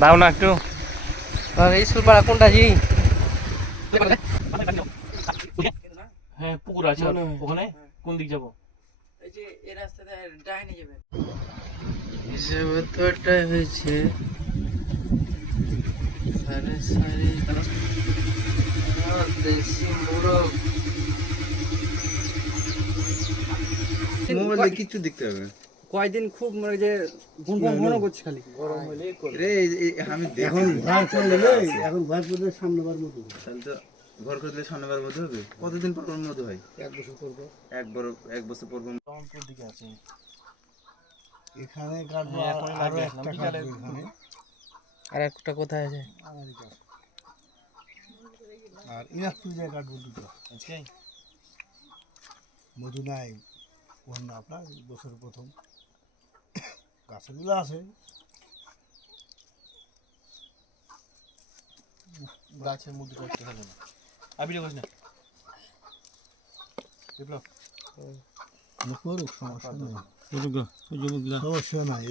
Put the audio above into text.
দাও না একটু। স্কুল পাড়া কোনটা জি? হ্যাঁ পুকুর আছে ওখানে। কোন দিক যাবো? এই যে এই রাস্তাতে ডাইনে যাবে। হিসাব তোটা হয়েছে সারে সারে দেশি মোরগ। মোবাইলে কিছু দেখতে হবে না। কয়দিন খুব মানে যে ঘন করছে খালি গরম হইলে রে আমি এখন ভয় করে এখন ভয় করলে সামনেবার মতো তাহলে তো ঘর করলে সামনেবার মধ্যে হবে। কতদিন পর পর মধ্যে হয়? 1 বছর করবো। এক বছর পর পর। রংপুর দিকে আছে। এখানে কাটবো হ্যাঁ, এখনই আরো লাগবে, একটা বিকালে কাটবো এখানে আর একটা কোথায় আছে? আমারই কাছে। আর ইনাজপুর জায়গা কাটবো দুটো। আজকে মধু নাই ওখানে আপনার বছর প্রথম গাছগুলো আছে। গাছের মধ্যে করতে হবে না। আবিরে করিস না বিপ্লব। করুক সমস্যা নেই, করুক গো, ওই জমিগুলা সমস্যা নাই।